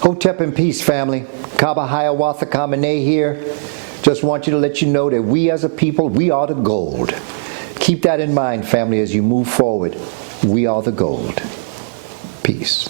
Hotep in peace, family. Kaba Kamene here. Just want you to let you know that we as a people, we are the gold. Keep that in mind, family, as you move forward. We are the gold. Peace.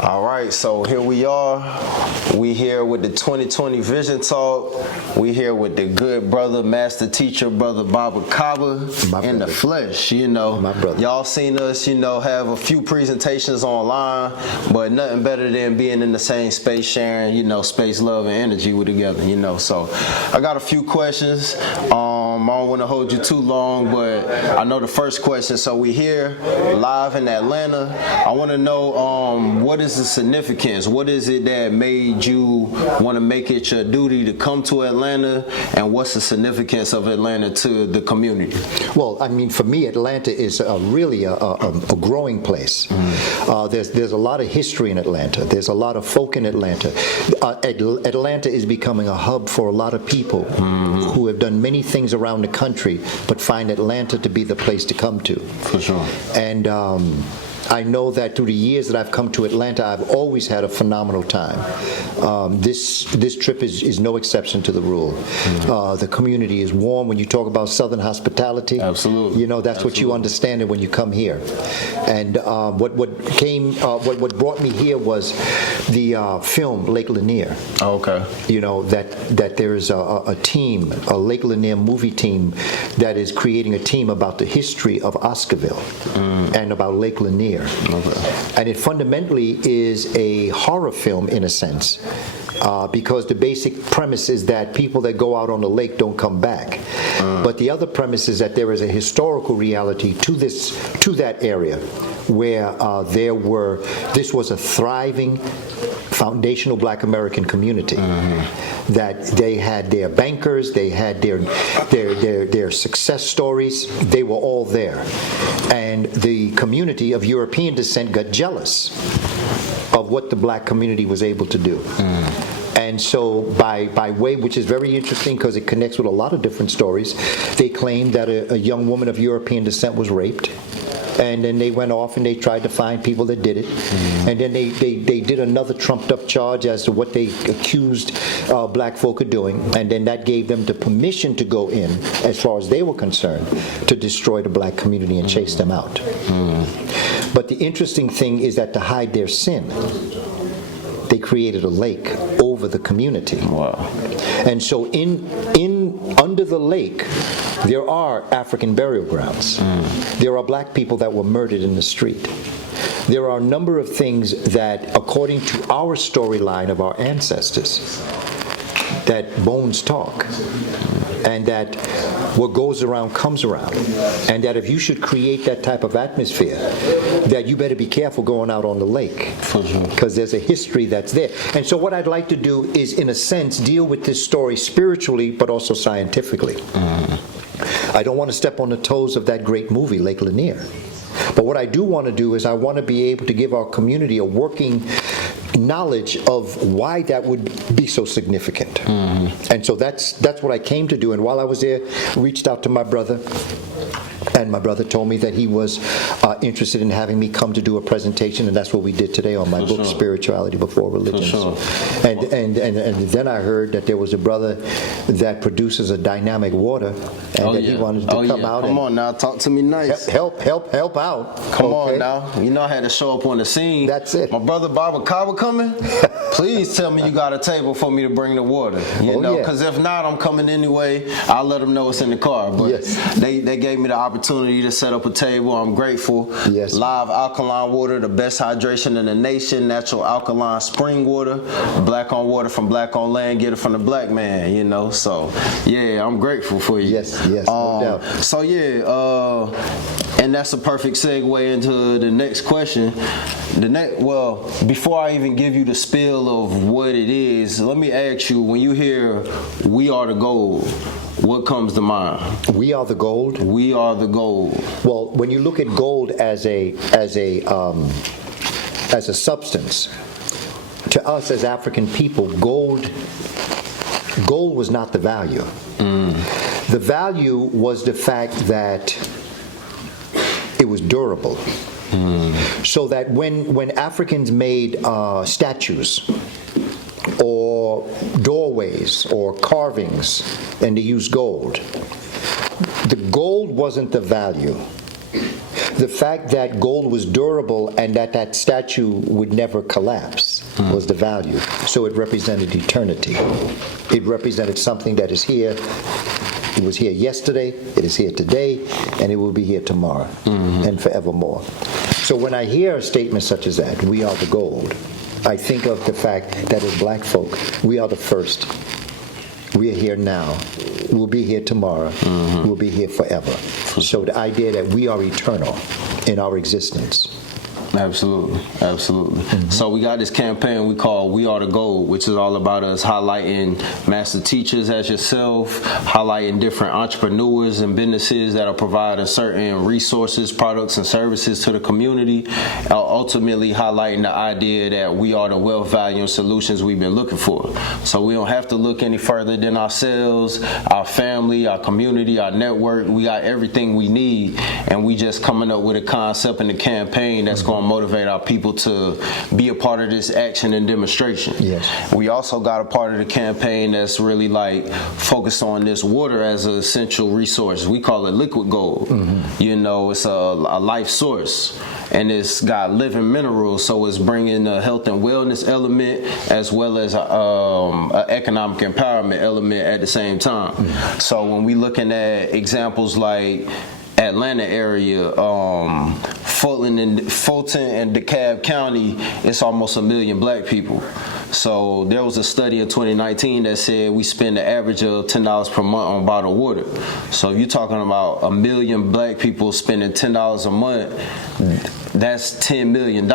All right, so here we are. We here with the 2020 Vision Talk. We here with the good brother, master teacher, brother Baba Kaba in the flesh, you know. My brother. Y'all seen us, you know, have a few presentations online, but nothing better than being in the same space, sharing, you know, space, love, and energy with together, you know. So I got a few questions. I don't want to hold you too long, but I know the first question. So we here live in Atlanta. I want to know what is the significance? What is it that made you want to make it your duty to come to Atlanta, and what's the significance of Atlanta to the community? Well, I mean, for me, Atlanta is really a growing place. There's a lot of history in Atlanta. There's a lot of folk in Atlanta. Atlanta is becoming a hub for a lot of people who have done many things around the country, but find Atlanta to be the place to come to. For sure. And I know that through the years that I've come to Atlanta, I've always had a phenomenal time. This trip is no exception to the rule. The community is warm. When you talk about Southern hospitality, absolutely, you know that's what you understand when you come here. And what brought me here was the film Lake Lanier. Oh, okay. You know that there is a team, a Lake Lanier movie team, that is creating a team about the history of Oscarville and about Lake Lanier. Okay. And it fundamentally is a horror film in a sense, because the basic premise is that people that go out on the lake don't come back. But the other premise is that there is a historical reality to that area where this was a thriving foundational Black American community. That they had their bankers, they had their success stories, they were all there. And the community of European descent got jealous of what the Black community was able to do. And so by way, which is very interesting because it connects with a lot of different stories, they claimed that a young woman of European descent was raped. And then they went off and they tried to find people that did it. And then they did another trumped up charge as to what they accused Black folk of doing. And then that gave them the permission to go in, as far as they were concerned, to destroy the Black community and chase them out. But the interesting thing is that to hide their sin, they created a lake over the community. Wow. And so under the lake, there are African burial grounds. There are Black people that were murdered in the street. There are a number of things that, according to our storyline of our ancestors, that bones talk, and that what goes around comes around, and that if you should create that type of atmosphere, that you better be careful going out on the lake, because there's a history that's there. And so what I'd like to do is, in a sense, deal with this story spiritually, but also scientifically. I don't want to step on the toes of that great movie, Lake Lanier. But what I do want to do is I want to be able to give our community a working knowledge of why that would be so significant. And so that's what I came to do. And while I was there, reached out to my brother And my brother told me that he was interested in having me come to do a presentation, and that's what we did today on my book, Spirituality Before Religions. And then I heard that there was a brother that produces a dynamic water, and that he wanted to come out. Come on now, talk to me nice. Help out. Come on now. You know I had to show up on the scene. That's it. My brother Baba Kaba coming? Please tell me you got a table for me to bring the water. You know, because if not, I'm coming anyway. I'll let them know it's in the car. But they gave me the opportunity to set up a table. I'm grateful. Yes. Live alkaline water, the best hydration in the nation. Natural alkaline spring water. Black on water from black on land. Get it from the black man, you know. So, yeah, I'm grateful for you. Yes, no doubt. So, and that's a perfect segue into the next question. Before I even give you the spill of what it is, let me ask you, when you hear "We Are the Gold," what comes to mind? We are the gold. We are the gold. Well, when you look at gold as a substance, to us as African people, gold was not the value. The value was the fact that it was durable. So that when Africans made statues or doorways or carvings and they used gold, the gold wasn't the value. The fact that gold was durable and that statue would never collapse was the value. So it represented eternity. It represented something that is here. It was here yesterday, it is here today, and it will be here tomorrow and forevermore. So when I hear a statement such as that, we are the gold, I think of the fact that as black folk, we are the first. We are here now. We'll be here tomorrow. We'll be here forever. So the idea that we are eternal in our existence. Absolutely. So we got this campaign we call "We Are the Gold," which is all about us highlighting master teachers as yourself, highlighting different entrepreneurs and businesses that are providing certain resources, products, and services to the community, ultimately highlighting the idea that we are the wealth, value, and solutions we've been looking for. So we don't have to look any further than ourselves, our family, our community, our network. We got everything we need, and we just coming up with a concept and a campaign that's going to motivate our people to be a part of this action and demonstration. Yes. We also got a part of the campaign that's really like focused on this water as an essential resource. We call it liquid gold. You know, it's a life source, and it's got living minerals, so it's bringing a health and wellness element as well as an economic empowerment element at the same time. So when we looking at examples like Atlanta area, Fulton and DeKalb County, it's almost 1 million black people. So there was a study in 2019 that said we spend an average of $10 per month on bottled water. So if you're talking about 1 million black people spending $10 a month, that's $10 million.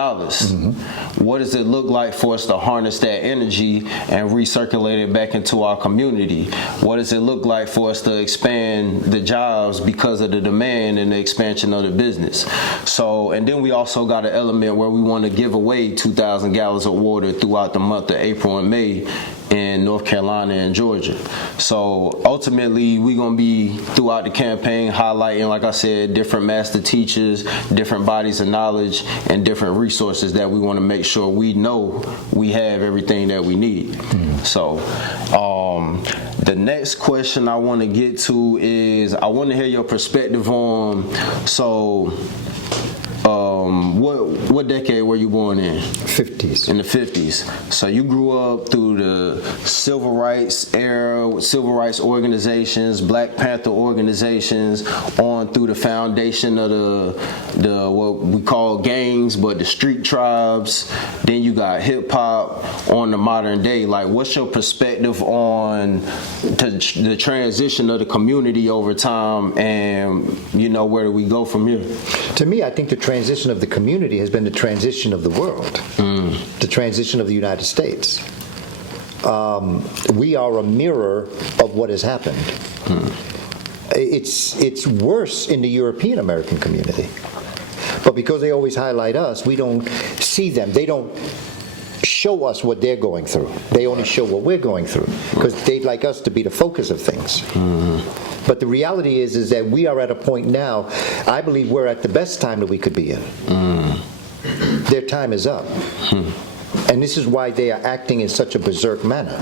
What does it look like for us to harness that energy and recirculate it back into our community? What does it look like for us to expand the jobs because of the demand and the expansion of the business? So, and then we also got an element where we want to give away 2,000 gallons of water throughout the month of April and May in North Carolina and Georgia. So ultimately, we're going to be throughout the campaign highlighting, like I said, different master teachers, different bodies of knowledge, and different resources that we want to make sure we know we have everything that we need. So the next question I want to get to is I want to hear your perspective on, what decade were you born in? 50s. In the 50s. So you grew up through the civil rights era, with civil rights organizations, Black Panther organizations, on through the foundation of the what we call gangs, but the street tribes. Then you got hip hop on the modern day. Like, what's your perspective on the transition of the community over time, and where do we go from here? To me, I think the transition of the community has been the transition of the world, the transition of the United States. We are a mirror of what has happened. It's worse in the European American community. But because they always highlight us, we don't see them. They don't show us what they're going through. They only show what we're going through because they'd like us to be the focus of things. But the reality is that we are at a point now, I believe we're at the best time that we could be in. Their time is up. And this is why they are acting in such a berserk manner,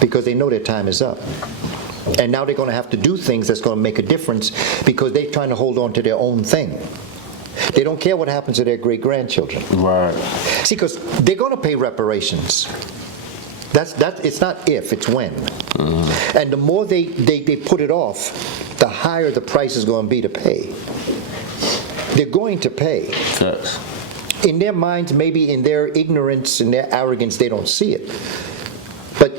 because they know their time is up. And now they're going to have to do things that's going to make a difference because they're trying to hold on to their own thing. They don't care what happens to their great-grandchildren. Right. See, because they're going to pay reparations. It's not if, it's when. And the more they put it off, the higher the price is going to be to pay. They're going to pay. Yes. In their minds, maybe in their ignorance and their arrogance, they don't see it. But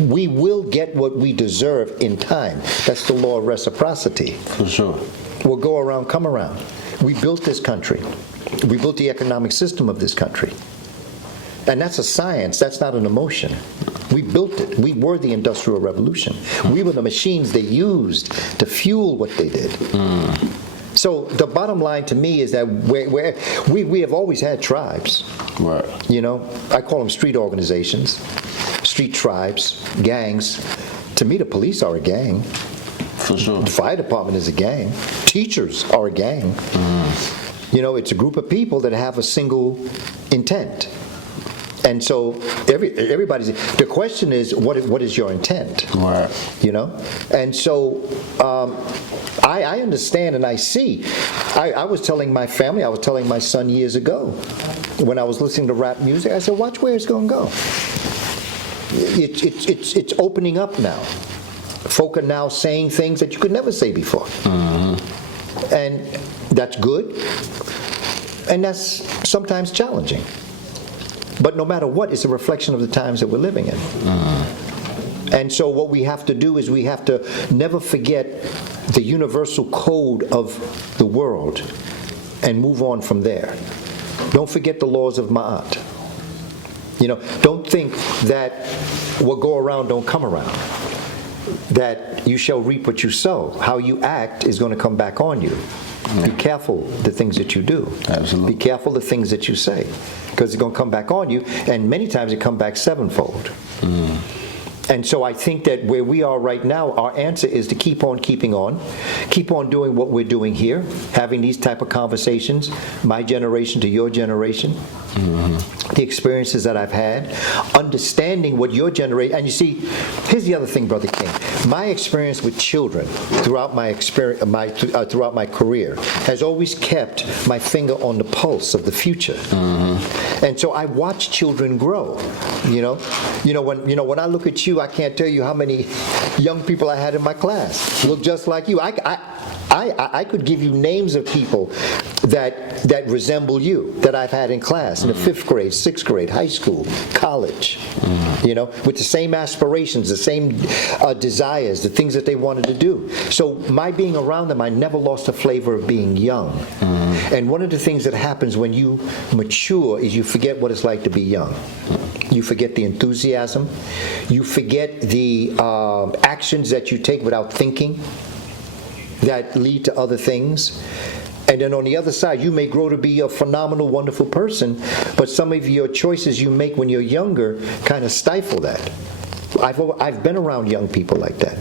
we will get what we deserve in time. That's the law of reciprocity. For sure. We'll go around, come around. We built this country. We built the economic system of this country. And that's a science. That's not an emotion. We built it. We were the Industrial Revolution. We were the machines they used to fuel what they did. So the bottom line to me is that we have always had tribes. Right. You know, I call them street organizations, street tribes, gangs. To me, the police are a gang. For sure. The fire department is a gang. Teachers are a gang. You know, it's a group of people that have a single intent. And so everybody's. The question is, what is your intent? Right. You know, and so I understand and I see. I was telling my family, I was telling my son years ago, when I was listening to rap music, I said, watch where it's going to go. It's opening up now. Folk are now saying things that you could never say before. And that's good, and that's sometimes challenging. But no matter what, it's a reflection of the times that we're living in. And so what we have to do is we have to never forget the universal code of the world and move on from there. Don't forget the laws of Ma'at. You know, don't think that what go around don't come around. That you shall reap what you sow. How you act is going to come back on you. Be careful the things that you do. Absolutely. Be careful the things that you say, because it's going to come back on you, and many times it come back sevenfold. And so I think that where we are right now, our answer is to keep on keeping on, keep on doing what we're doing here, having these type of conversations, my generation to your generation, the experiences that I've had, understanding what your generation, and you see, here's the other thing, Brother King, my experience with children throughout my throughout my career has always kept my finger on the pulse of the future. And so I watch children grow. When I look at you, I can't tell you how many young people I had in my class look just like you. I could give you names of people that resemble you that I've had in class in the 5th grade, 6th grade, high school, college. With the same aspirations, the same desires, the things that they wanted to do. So my being around them, I never lost the flavor of being young. And one of the things that happens when you mature is you forget what it's like to be young. You forget the enthusiasm. You forget the actions that you take without thinking that lead to other things. And then on the other side, you may grow to be a phenomenal, wonderful person, but some of your choices you make when you're younger kind of stifle that. I've been around young people like that.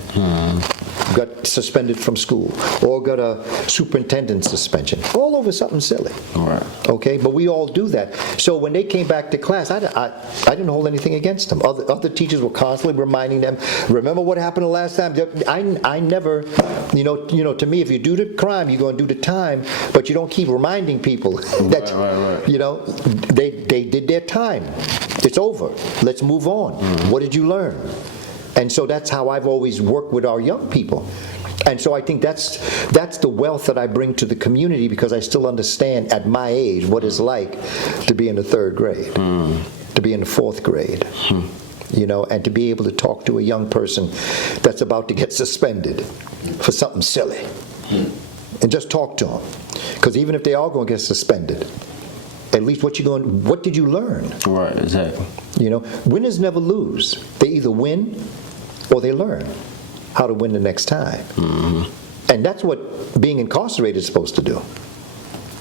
Got suspended from school, or got a superintendent suspension, all over something silly. Right. Okay, but we all do that. So when they came back to class, I didn't hold anything against them. Other teachers were constantly reminding them, remember what happened the last time? I never, to me, if you do the crime, you're going to do the time, but you don't keep reminding people that, right. They did their time. It's over. Let's move on. What did you learn? And so that's how I've always worked with our young people. And so I think that's the wealth that I bring to the community, because I still understand at my age what it's like to be in the 3rd grade, to be in the 4th grade, and to be able to talk to a young person that's about to get suspended for something silly. And just talk to them. Because even if they are going to get suspended, at least what did you learn? Right, exactly. Winners never lose. They either win or they learn how to win the next time. And that's what being incarcerated is supposed to do.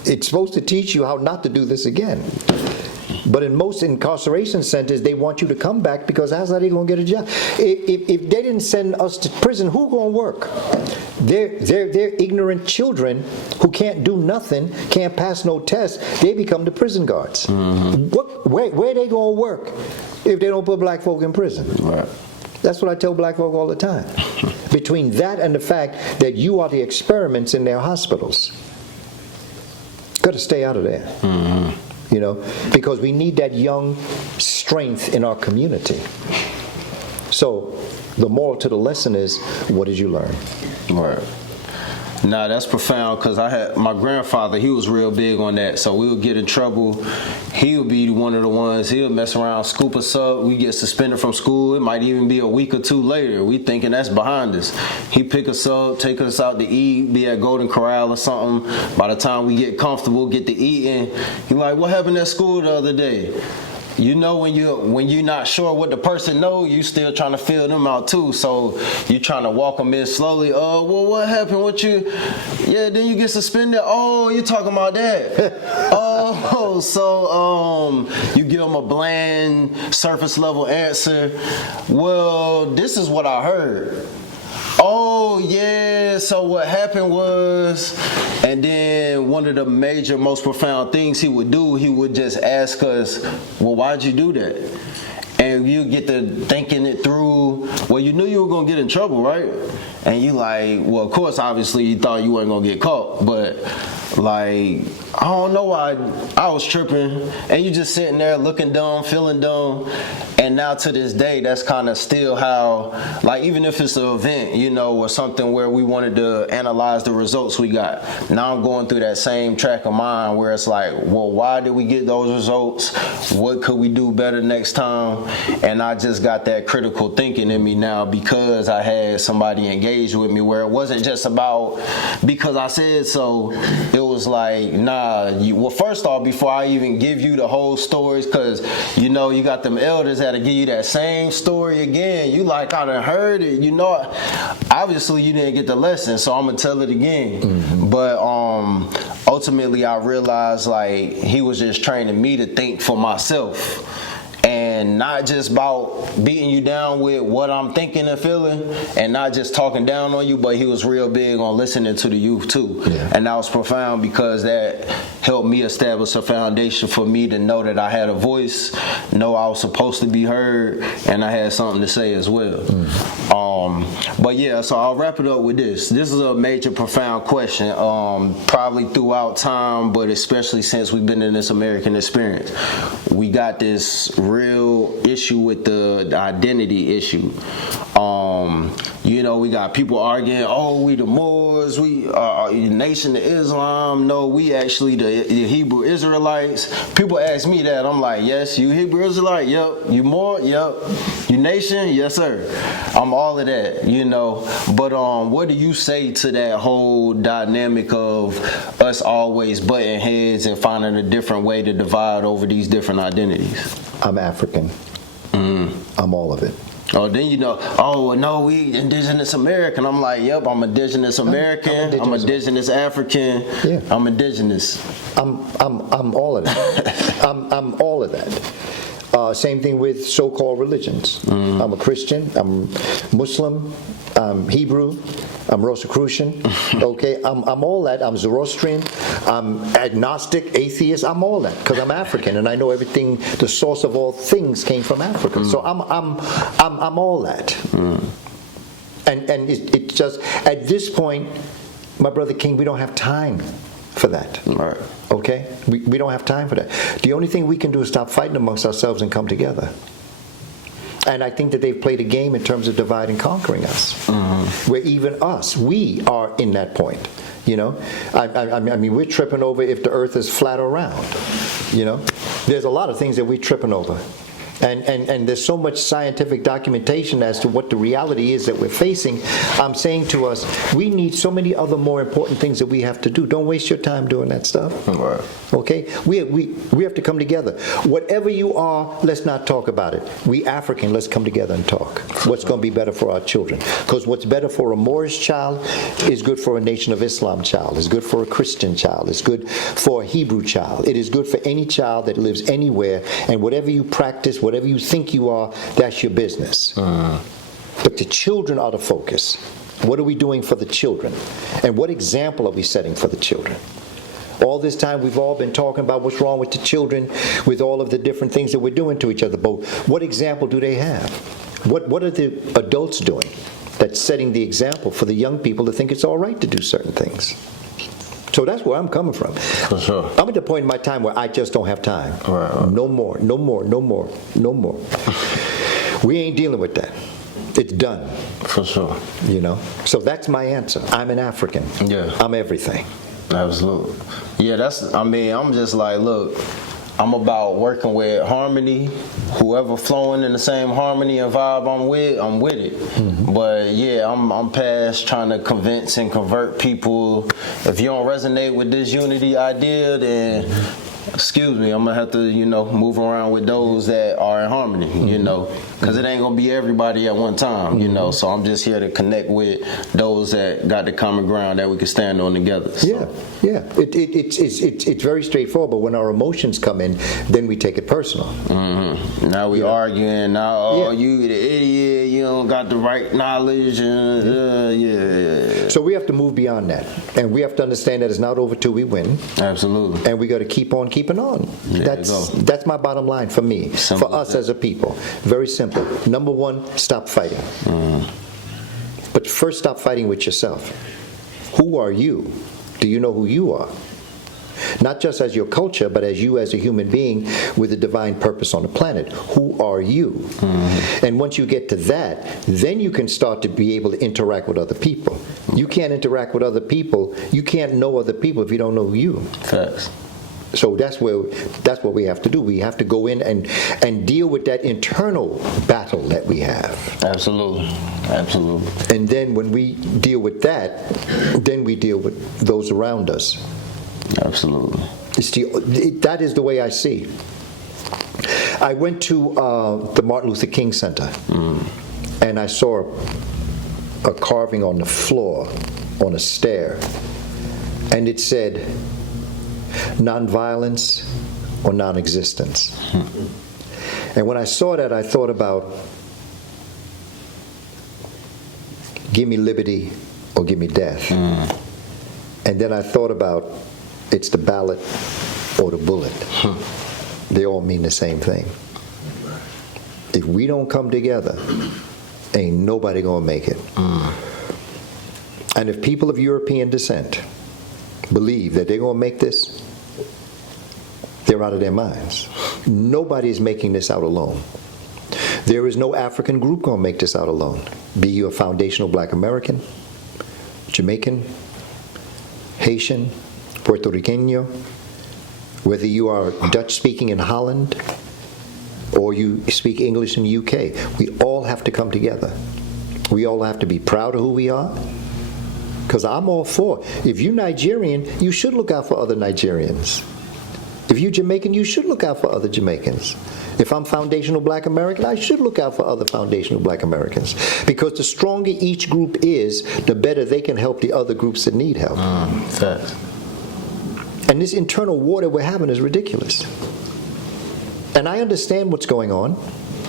It's supposed to teach you how not to do this again. But in most incarceration centers, they want you to come back because how's that they going to get a job? If they didn't send us to prison, who going to work? They're ignorant children who can't do nothing, can't pass no tests. They become the prison guards. Where they going to work if they don't put black folk in prison? Right. That's what I tell black folk all the time. Between that and the fact that you are the experiments in their hospitals, got to stay out of there. You know, because we need that young strength in our community. So the moral to the lesson is, what did you learn? Right. Nah, that's profound, because I had my grandfather, he was real big on that. So we would get in trouble. He would be one of the ones, he would mess around, scoop us up. We get suspended from school. It might even be a week or two later. We thinking that's behind us. He pick us up, take us out to eat, be at Golden Corral or something. By the time we get comfortable, get to eating, he like, what happened at school the other day? You know, when you're not sure what the person know, you still trying to feel them out too. So you trying to walk them in slowly. Oh, well, what happened with you? Yeah, then you get suspended. Oh, you talking about that? Oh, so you give them a bland, surface level answer. Well, this is what I heard. Oh, yeah, so what happened was, and then one of the major, most profound things he would do, he would just ask us, well, why'd you do that? And you get to thinking it through, well, you knew you were going to get in trouble, right? And you like, well, of course, obviously, you thought you weren't going to get caught, but like, I don't know why I was tripping, and you just sitting there looking dumb, feeling dumb. And now to this day, that's kind of still how, like, even if it's an event, you know, or something where we wanted to analyze the results we got. Now I'm going through that same track of mind where it's like, well, why did we get those results? What could we do better next time? And I just got that critical thinking in me now because I had somebody engage with me, where it wasn't just about because I said so. It was like, nah, well, first off, before I even give you the whole stories, because, you know, you got them elders that'll give you that same story again. You like, I done heard it, you know. Obviously, you didn't get the lesson, so I'm going to tell it again. But ultimately, I realized, like, he was just training me to think for myself. And not just about beating you down with what I'm thinking and feeling, and not just talking down on you, but he was real big on listening to the youth too. Yeah. And that was profound because that helped me establish a foundation for me to know that I had a voice, know I was supposed to be heard, and I had something to say as well. But yeah, so I'll wrap it up with this. This is a major, profound question, probably throughout time, but especially since we've been in this American experience. We got this real issue with the identity issue. You know, we got people arguing, oh, we the Moors, we are nation of Islam. No, we actually the Hebrew Israelites. People ask me that. I'm like, yes, you Hebrew Israelite? Yep. You Moor? Yep. You nation? Yes, sir. I'm all of that, you know. But what do you say to that whole dynamic of us always butting heads and finding a different way to divide over these different identities? I'm African. I'm all of it. Oh, then you know, oh, well, no, we indigenous American. I'm like, yep, I'm indigenous American. I'm indigenous African. Yeah. I'm indigenous. I'm all of that. I'm all of that. Same thing with so-called religions. I'm a Christian. I'm Muslim. I'm Hebrew. I'm Rosicrucian. Okay, I'm all that. I'm Zoroastrian. I'm agnostic, atheist. I'm all that because I'm African and I know everything. The source of all things came from Africa. So I'm all that. And it just at this point, my brother King, we don't have time for that. Right. Okay, we don't have time for that. The only thing we can do is stop fighting amongst ourselves and come together. And I think that they've played a game in terms of divide and conquering us, where even us, we are in that point. You know, I mean, we're tripping over if the earth is flat or round. You know, there's a lot of things that we're tripping over. And there's so much scientific documentation as to what the reality is that we're facing. I'm saying to us, we need so many other more important things that we have to do. Don't waste your time doing that stuff. Right. Okay? We have to come together. Whatever you are, let's not talk about it. We African, let's come together and talk. What's going to be better for our children? Because what's better for a Moorish child is good for a Nation of Islam child. It's good for a Christian child. It's good for a Hebrew child. It is good for any child that lives anywhere. And whatever you practice, whatever you think you are, that's your business. But the children are the focus. What are we doing for the children? And what example are we setting for the children? All this time we've all been talking about what's wrong with the children, with all of the different things that we're doing to each other. But what example do they have? What are the adults doing that's setting the example for the young people to think it's all right to do certain things? So that's where I'm coming from. For sure. I'm at the point in my time where I just don't have time. Right. No more. We ain't dealing with that. It's done. For sure. So that's my answer. I'm an African. Yeah. I'm everything. Absolutely. Yeah, I'm just like, look, I'm about working with harmony. Whoever flowing in the same harmony and vibe I'm with it. Mm-hmm. But yeah, I'm past trying to convince and convert people. If you don't resonate with this unity idea, then excuse me, I'm gonna have to, move around with those that are in harmony, because it ain't gonna be everybody at one time, So I'm just here to connect with those that got the common ground that we can stand on together. So. Yeah. It's very straightforward. But when our emotions come in, then we take it personal. Mm-hmm. Now we arguing. Now, you the idiot. You don't got the right knowledge. So we have to move beyond that, and we have to understand that it's not over till we win. Absolutely. And we got to keep on keeping on. That's my bottom line for me, Simple for us as a people. Very simple. Number one, stop fighting. But first, stop fighting with yourself. Who are you? Do you know who you are? Not just as your culture, but as you as a human being with a divine purpose on the planet. Who are you? And once you get to that, then you can start to be able to interact with other people. You can't interact with other people. You can't know other people if you don't know you. Facts. So that's what we have to do. We have to go in and deal with that internal battle that we have. Absolutely. And then when we deal with that, then we deal with those around us. Absolutely. That is the way I see. I went to the Martin Luther King Center, and I saw a carving on the floor, on a stair, and it said, "Nonviolence or non-existence." And when I saw that, I thought about, give me liberty or give me death. And then I thought about, it's the ballot or the bullet. They all mean the same thing. If we don't come together, ain't nobody gonna make it. And if people of European descent believe that they're gonna make this, they're out of their minds. Nobody's making this out alone. There is no African group gonna make this out alone. Be you a foundational Black American, Jamaican, Haitian, Puerto Rican, whether you are Dutch speaking in Holland or you speak English in the UK, we all have to come together. We all have to be proud of who we are. Because I'm all for, if you're Nigerian, you should look out for other Nigerians. If you're Jamaican, you should look out for other Jamaicans. If I'm foundational Black American, I should look out for other foundational Black Americans. Because the stronger each group is, the better they can help the other groups that need help. Facts. And this internal war that we're having is ridiculous. And I understand what's going on.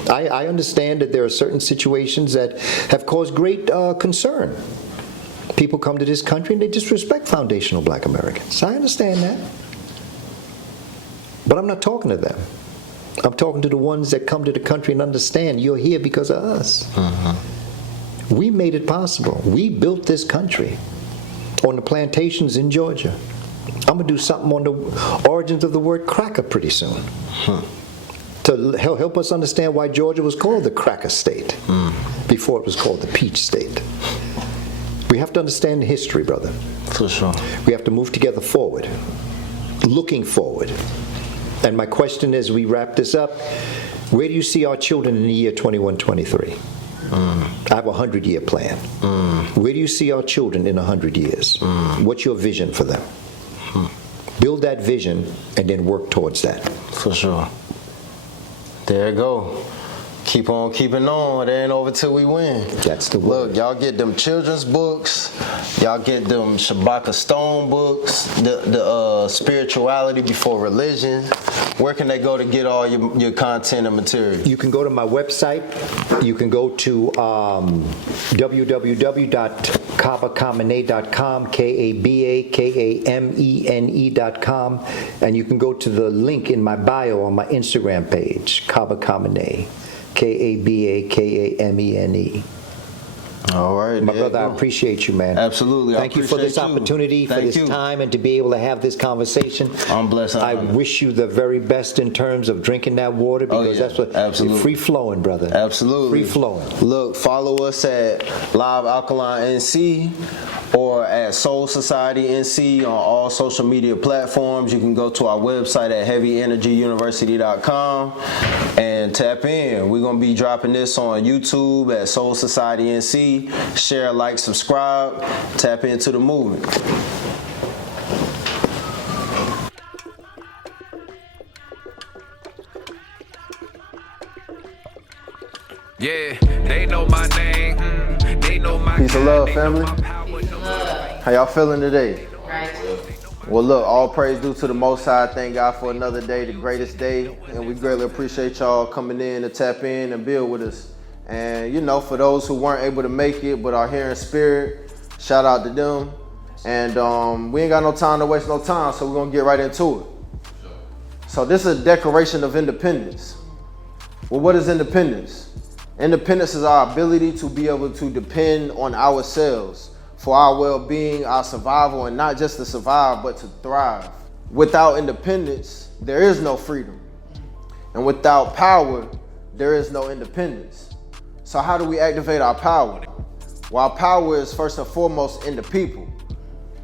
I understand that there are certain situations that have caused great concern. People come to this country and they disrespect foundational Black Americans. I understand that. But I'm not talking to them. I'm talking to the ones that come to the country and understand you're here because of us. We made it possible. We built this country on the plantations in Georgia. I'm going to do something on the origins of the word cracker pretty soon. To help us understand why Georgia was called the cracker state before it was called the peach state. We have to understand the history, brother. For sure. We have to move together forward, looking forward. And my question is, we wrap this up, Where do you see our children in the year 2123? I have a 100-year plan. Where do you see our children in 100 years? What's your vision for them? Build that vision and then work towards that. For sure. There you go. Keep on keeping on. It ain't over till we win. That's the word. Look, y'all get them children's books. Y'all get them Shabaka Stone books. The spirituality before religion. Where can they go to get all your content and material? You can go to my website. You can go to www.kabakamene.com, KABAKAMENE.com, and you can go to the link in my bio on my Instagram page, Kaba Kamene, KABAKAMENE. All right, My brother, I appreciate you, man. Absolutely. Thank you for this opportunity, for this time, and to be able to have this conversation. I'm blessed. I wish you the very best in terms of drinking that water, because that's what, absolutely. Free flowing, brother. Absolutely. Free flowing. Look, follow us at Live Alkaline NC or at S.O.U.L Society NC on all social media platforms. You can go to our website at heavyenergyuniversity.com and tap in. We're going to be dropping this on YouTube at S.O.U.L Society NC. Share, like, subscribe, tap into the movement. Yeah, they know my name. They know my Peace of love, family. How y'all feeling today? Right. Well, look, all praise due to the Most High. Thank God for another day, the greatest day. And we greatly appreciate y'all coming in to tap in and build with us. And, you know, for those who weren't able to make it but are here in spirit, shout out to them. And we ain't got no time to waste no time, so we're going to get right into it. So this is a Declaration of Independence. Well, what is independence? Independence is our ability to be able to depend on ourselves for our well-being, our survival, and not just to survive, but to thrive. Without independence, there is no freedom. And without power, there is no independence. So how do we activate our power? Well, our power is first and foremost in the people,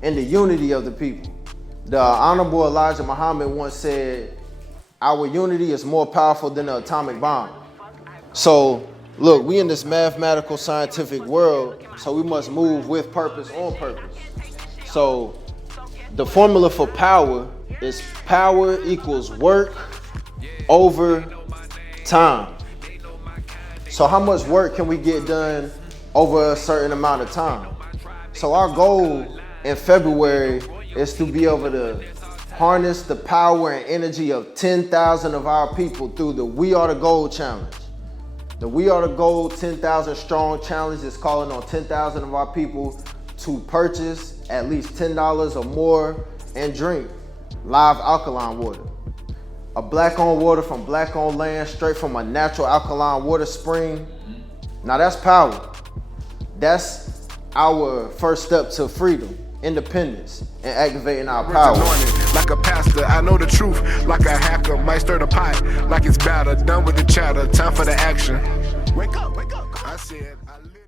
in the unity of the people. The Honorable Elijah Muhammad once said, our unity is more powerful than the atomic bomb. So, look, we in this mathematical scientific world, so we must move with purpose on purpose. So, the formula for power is power equals work over time. So how much work can we get done over a certain amount of time? So our goal in February is to be able to harness the power and energy of 10,000 of our people through the We Are the Gold Challenge. The We Are the Gold 10,000 Strong Challenge is calling on 10,000 of our people to purchase at least $10 or more and drink live alkaline water. A black-owned water from black-owned land, straight from a natural alkaline water spring. Now that's power. That's our first step to freedom, independence, and activating our power. Like a pastor, I know the truth. Like a hacker, might stir the pot. Like it's batter, done with the chatter, time for the action. Wake up, wake up. I said, I live.